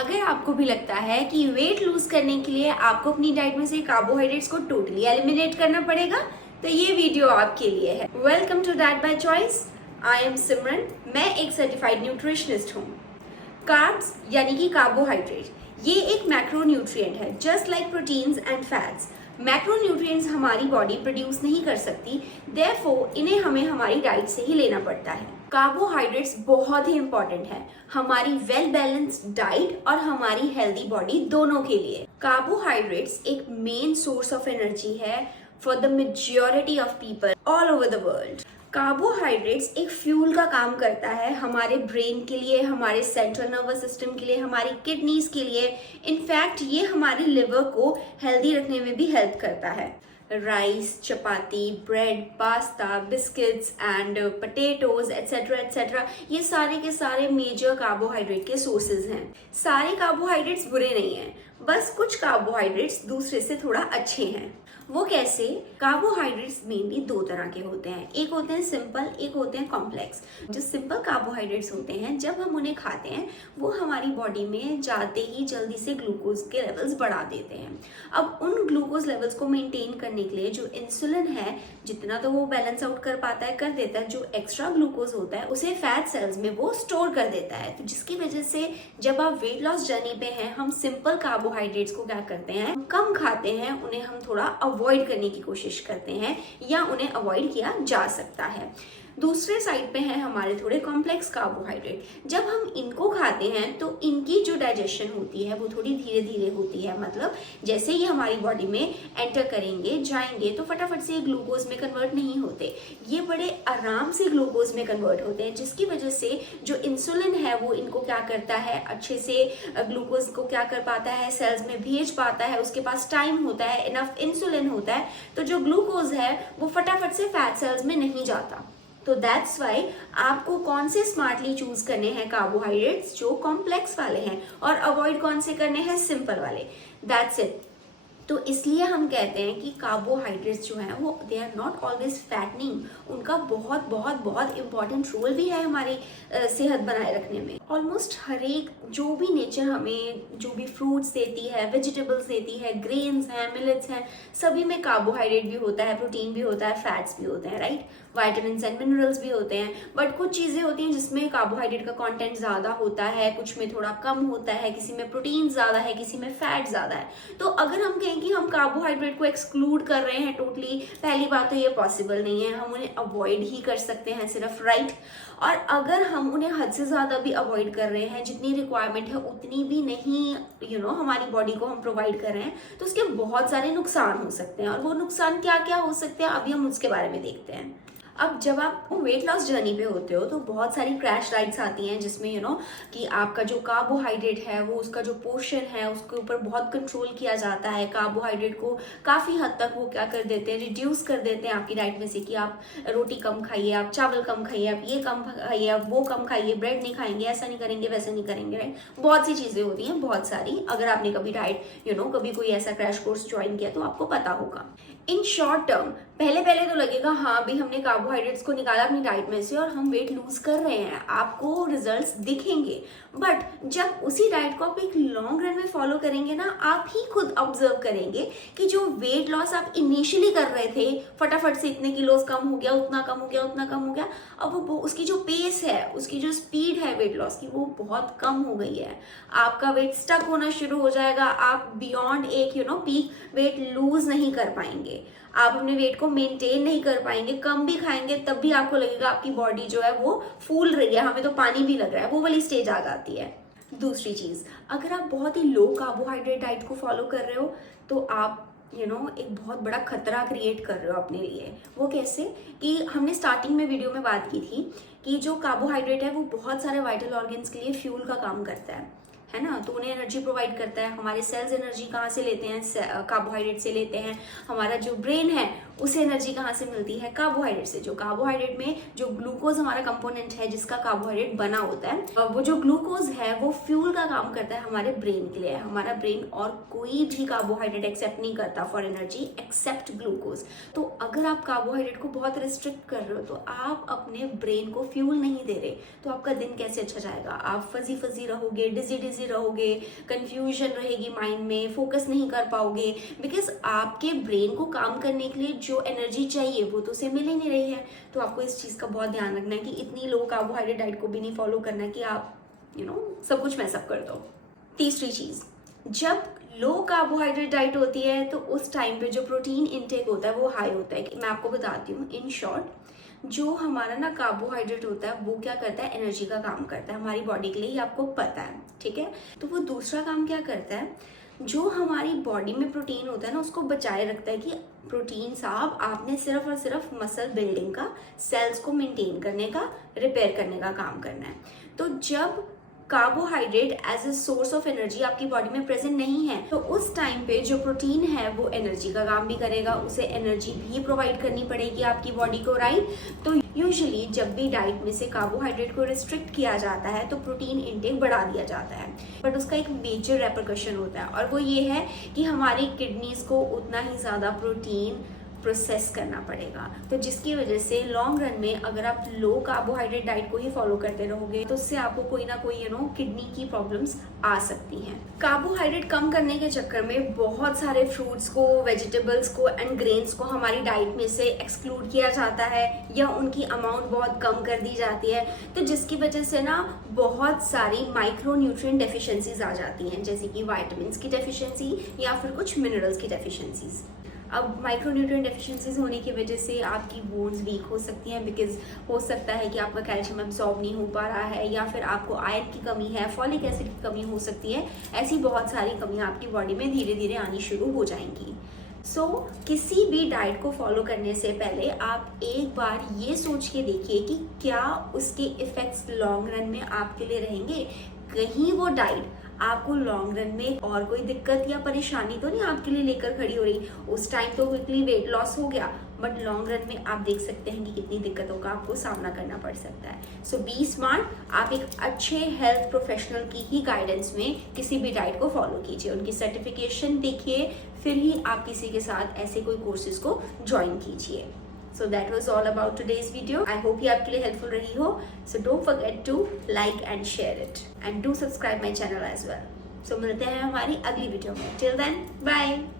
अगर आपको भी लगता है कि वेट लूज करने के लिए आपको अपनी डाइट में से कार्बोहाइड्रेट्स को टोटली एलिमिनेट करना पड़ेगा, तो ये वीडियो आपके लिए है। Welcome to diet by choice. I am Simran. मैं एक सर्टिफाइड न्यूट्रिशनिस्ट हूँ। कार्ब्स यानी कि कार्बोहाइड्रेट, ये एक मैक्रोन्यूट्रिएंट है, just like proteins and fats. Macronutrients हमारी बॉडी प्रोड्यूस नहीं कर सकती, देयरफॉर इन्हें हमें हमारी डाइट से ही लेना पड़ता है। कार्बोहाइड्रेट्स बहुत ही इंपॉर्टेंट है हमारी वेल बैलेंस्ड डाइट और हमारी हेल्दी बॉडी दोनों के लिए। कार्बोहाइड्रेट्स एक मेन सोर्स ऑफ एनर्जी है for the majority of people all over the world. Carbohydrates एक फ्यूल का काम करता है हमारे ब्रेन के लिए, हमारे सेंट्रल नर्वस सिस्टम के लिए, हमारी किडनीज के लिए। इनफैक्ट ये हमारे लिवर को हेल्दी रखने में भी हेल्प करता है। Rice, chapati, bread, pasta, biscuits and potatoes etcetera etcetera, ये सारे के सारे मेजर कार्बोहाइड्रेट के सोर्सेज हैं। सारे कार्बोहाइड्रेट्स बुरे नहीं हैं, बस कुछ कार्बोहाइड्रेट्स दूसरे से थोड़ा अच्छे हैं। वो कैसे? कार्बोहाइड्रेट्स मेनली दो तरह के होते हैं, एक होते हैं सिंपल, एक होते हैं कॉम्प्लेक्स। जो सिंपल कार्बोहाइड्रेट्स होते हैं, जब हम उन्हें खाते हैं वो हमारी बॉडी में जाते ही जल्दी से ग्लूकोज के लेवल्स बढ़ा देते हैं। अब उन ग्लूकोज लेवल्स को मेंटेन करने के लिए जो इंसुलिन है, जितना तो वो बैलेंस आउट कर पाता है कर देता है, जो एक्स्ट्रा ग्लूकोज होता है उसे फैट सेल्स में वो स्टोर कर देता है। तो जिसकी वजह से जब आप वेट लॉस जर्नी पे हैं, हम सिंपल कार्बोहाइड्रेट्स को क्या करते हैं, कम खाते हैं, उन्हें हम थोड़ा अवॉइड करने की कोशिश करते हैं या उन्हें अवॉइड किया जा सकता है। दूसरे साइड पे हैं हमारे थोड़े कॉम्प्लेक्स कार्बोहाइड्रेट। जब हम इनको खाते हैं तो इनकी जो डाइजेशन होती है वो थोड़ी धीरे धीरे होती है। मतलब जैसे ही हमारी बॉडी में एंटर करेंगे जाएंगे तो फटाफट से ग्लूकोज में कन्वर्ट नहीं होते, ये बड़े आराम से ग्लूकोज में कन्वर्ट होते हैं, जिसकी वजह से जो इंसुलिन है वो इनको क्या करता है, अच्छे से ग्लूकोज को क्या कर पाता है, सेल्स में भेज पाता है। उसके पास टाइम होता है, इनफ इंसुलिन होता है, तो जो ग्लूकोज है वो फटाफट से फैट सेल्स में नहीं जाता। तो दैट्स वाई आपको कौन से स्मार्टली चूज करने हैं कार्बोहाइड्रेट्स, जो कॉम्प्लेक्स वाले हैं, और अवॉइड कौन से करने हैं, सिंपल वाले। That's it. तो इसलिए हम कहते हैं कि कार्बोहाइड्रेट्स जो हैं वो they are not always fattening, उनका बहुत बहुत बहुत इंपॉर्टेंट रोल भी है हमारी सेहत बनाए रखने में। ऑलमोस्ट हर एक जो भी नेचर हमें जो भी फ्रूट्स देती है, वेजिटेबल्स देती है, ग्रेन्स हैं, मिलेट्स हैं, सभी में कार्बोहाइड्रेट भी होता है, प्रोटीन भी होता है, फैट्स भी होते हैं, राइट। वाइटामिन्स एंड मिनरल्स भी होते हैं। बट कुछ चीज़ें होती हैं जिसमें कार्बोहाइड्रेट का कंटेंट ज़्यादा होता है, कुछ में थोड़ा कम होता है, किसी में प्रोटीन ज़्यादा है, किसी में फैट ज़्यादा है। तो अगर हम कहें कि हम कार्बोहाइड्रेट को एक्सक्लूड कर रहे हैं टोटली, पहली बात तो ये पॉसिबल नहीं है। हम उन्हें अवॉइड ही कर सकते हैं सिर्फ, राइट। और अगर हम उन्हें हद से ज़्यादा भी अवॉइड कर रहे हैं, जितनी रिक्वायरमेंट है उतनी भी नहीं हमारी बॉडी को हम प्रोवाइड कर रहे हैं, तो उसके बहुत सारे नुकसान हो सकते हैं। और वो नुकसान क्या क्या हो सकते हैं अभी हम उसके बारे में देखते हैं। अब जब आप वेट लॉस जर्नी पे होते हो तो बहुत सारी क्रैश राइड्स आती हैं, जिसमें कि आपका जो कार्बोहाइड्रेट है वो उसका जो पोर्शन है उसके ऊपर बहुत कंट्रोल किया जाता है। कार्बोहाइड्रेट को काफ़ी हद तक वो क्या कर देते हैं, रिड्यूस कर देते हैं आपकी डाइट में से, कि आप रोटी कम खाइए, आप चावल कम खाइए, आप ये कम खाइए, आप वो कम खाइए, ब्रेड नहीं खाएंगे, ऐसा नहीं करेंगे, वैसा नहीं करेंगे, राइट। बहुत सी चीज़ें होती हैं, बहुत सारी। अगर आपने कभी डाइट कभी कोई ऐसा क्रैश कोर्स ज्वाइन किया तो आपको पता होगा। इन शॉर्ट टर्म पहले पहले तो लगेगा हाँ भी हमने कार्बोहाइड्रेट्स को निकाला अपनी डाइट में से और हम वेट लूज कर रहे हैं, आपको रिजल्ट्स दिखेंगे। बट जब उसी डाइट को आप एक लॉन्ग रन में फॉलो करेंगे ना, आप ही खुद ऑब्जर्व करेंगे कि जो वेट लॉस आप इनिशियली कर रहे थे, फटाफट से इतने किलोज कम हो गया, उतना कम हो गया, उतना कम हो गया, अब वो उसकी जो पेस है, उसकी जो स्पीड है वेट लॉस की, वो बहुत कम हो गई है। आपका वेट स्टक होना शुरू हो जाएगा, आप बियॉन्ड एक पीक वेट लूज नहीं कर पाएंगे, आप अपने वेट को मेंटेन नहीं कर पाएंगे। कम भी खाएंगे तब भी आपको लगेगा आपकी बॉडी जो है वो फूल रही है, हमें तो पानी भी लग रहा है, वो वाली स्टेज आ जाती है। दूसरी चीज, अगर आप बहुत ही लो कार्बोहाइड्रेट डाइट को फॉलो कर रहे हो तो आप एक बहुत बड़ा खतरा क्रिएट कर रहे हो अपने लिए। वो कैसे? कि हमने स्टार्टिंग में वीडियो में बात की थी कि जो कार्बोहाइड्रेट है वो बहुत सारे वाइटल ऑर्गन्स के लिए फ्यूल का काम करता है ना। तो उन्हें एनर्जी प्रोवाइड करता है। हमारे सेल्स एनर्जी कहाँ से लेते हैं? कार्बोहाइड्रेट से लेते हैं। हमारा जो ब्रेन है उसे एनर्जी कहाँ से मिलती है? कार्बोहाइड्रेट से। जो कार्बोहाइड्रेट में जो ग्लूकोज हमारा कंपोनेंट है जिसका कार्बोहाइड्रेट बना होता है, वो जो ग्लूकोज है वो फ्यूल का काम करता है हमारे ब्रेन के लिए। हमारा ब्रेन और कोई भी कार्बोहाइड्रेट एक्सेप्ट नहीं करता फॉर एनर्जी एक्सेप्ट ग्लूकोज। तो अगर आप कार्बोहाइड्रेट को बहुत रिस्ट्रिक्ट कर रहे हो तो आप अपने ब्रेन को फ्यूल नहीं दे रहे, तो आपका दिन कैसे अच्छा जाएगा? आप फजी फजी रहोगे, डिजी रहोगे, कंफ्यूजन रहेगी माइंड में, फोकस नहीं कर पाओगे, बिकॉज आपके ब्रेन को काम करने के लिए जो एनर्जी चाहिए वो तो उसे मिल ही नहीं रही है। तो आपको इस चीज़ का बहुत ध्यान रखना है कि इतनी लो कार्बोहाइड्रेट डाइट को भी नहीं फॉलो करना कि आप सब कुछ मैसअप कर दो। तीसरी चीज़, जब लो कार्बोहाइड्रेट डाइट होती है तो उस टाइम पे जो प्रोटीन इनटेक होता है वो हाई होता है। मैं आपको बताती हूँ इन शॉर्ट, जो हमारा ना कार्बोहाइड्रेट होता है वो क्या करता है? एनर्जी का काम करता है हमारी बॉडी के लिए, आपको पता है, ठीक है। तो वो दूसरा काम क्या करता है? जो हमारी बॉडी में प्रोटीन होता है ना उसको बचाए रखता है कि प्रोटीन साहब आपने सिर्फ और सिर्फ मसल बिल्डिंग का, सेल्स को मेंटेन करने का, रिपेयर करने का काम करना है। तो जब carbohydrate as a source of energy आपकी बॉडी में प्रेजेंट नहीं है तो उस टाइम पे जो प्रोटीन है वो एनर्जी का काम भी करेगा, उसे एनर्जी भी प्रोवाइड करनी पड़ेगी आपकी बॉडी को, राइट। तो यूजुअली जब भी डाइट में से कार्बोहाइड्रेट को रिस्ट्रिक्ट किया जाता है तो प्रोटीन इंटेक बढ़ा दिया जाता है, बट उसका एक मेजर रेपरकशन होता है और वो ये है कि हमारी किडनीज को उतना ही ज़्यादा प्रोटीन प्रोसेस करना पड़ेगा। तो जिसकी वजह से लॉन्ग रन में अगर आप लो कार्बोहाइड्रेट डाइट को ही फॉलो करते रहोगे तो उससे आपको कोई ना कोई किडनी की प्रॉब्लम्स आ सकती हैं। कार्बोहाइड्रेट कम करने के चक्कर में बहुत सारे फ्रूट्स को, वेजिटेबल्स को एंड ग्रेन्स को हमारी डाइट में से एक्सक्लूड किया जाता है या उनकी अमाउंट बहुत कम कर दी जाती है, तो जिसकी वजह से ना बहुत सारी माइक्रो न्यूट्रिएंट डेफिशिएंसीज आ जाती हैं, जैसे कि वाइटामिन की डेफिशिएंसी या फिर कुछ मिनरल्स की डेफिशिएंसीज। अब माइक्रोन्यूट्रिएंट डेफिशिएंसीज होने की वजह से आपकी बोन्स वीक हो सकती हैं, बिकॉज हो सकता है कि आपका कैल्शियम एब्जॉर्ब नहीं हो पा रहा है या फिर आपको आयरन की कमी है, फॉलिक एसिड की कमी हो सकती है। ऐसी बहुत सारी कमियां आपकी बॉडी में धीरे धीरे आनी शुरू हो जाएंगी। सो किसी भी डाइट को फॉलो करने से पहले आप एक बार ये सोच के देखिए कि क्या उसके इफेक्ट्स लॉन्ग रन में आपके लिए रहेंगे। कहीं वो डाइट आपको लॉन्ग रन में और कोई दिक्कत या परेशानी तो नहीं आपके लिए लेकर खड़ी हो रही। उस टाइम तो क्विकली वेट लॉस हो गया, बट लॉन्ग रन में आप देख सकते हैं कि कितनी दिक्कतों का आपको सामना करना पड़ सकता है। सो बी स्मार्ट, आप एक अच्छे हेल्थ प्रोफेशनल की ही गाइडेंस में किसी भी डाइट को फॉलो कीजिए, उनकी सर्टिफिकेशन देखिए, फिर ही आप किसी के साथ ऐसे कोई कोर्सेज को ज्वाइन कीजिए। So that was all about today's video. I hope ये आपके लिए helpful रही हो. So don't forget to like and share it and do subscribe my channel as well. So मिलते हैं हमारी अगली वीडियो में. Till then, bye.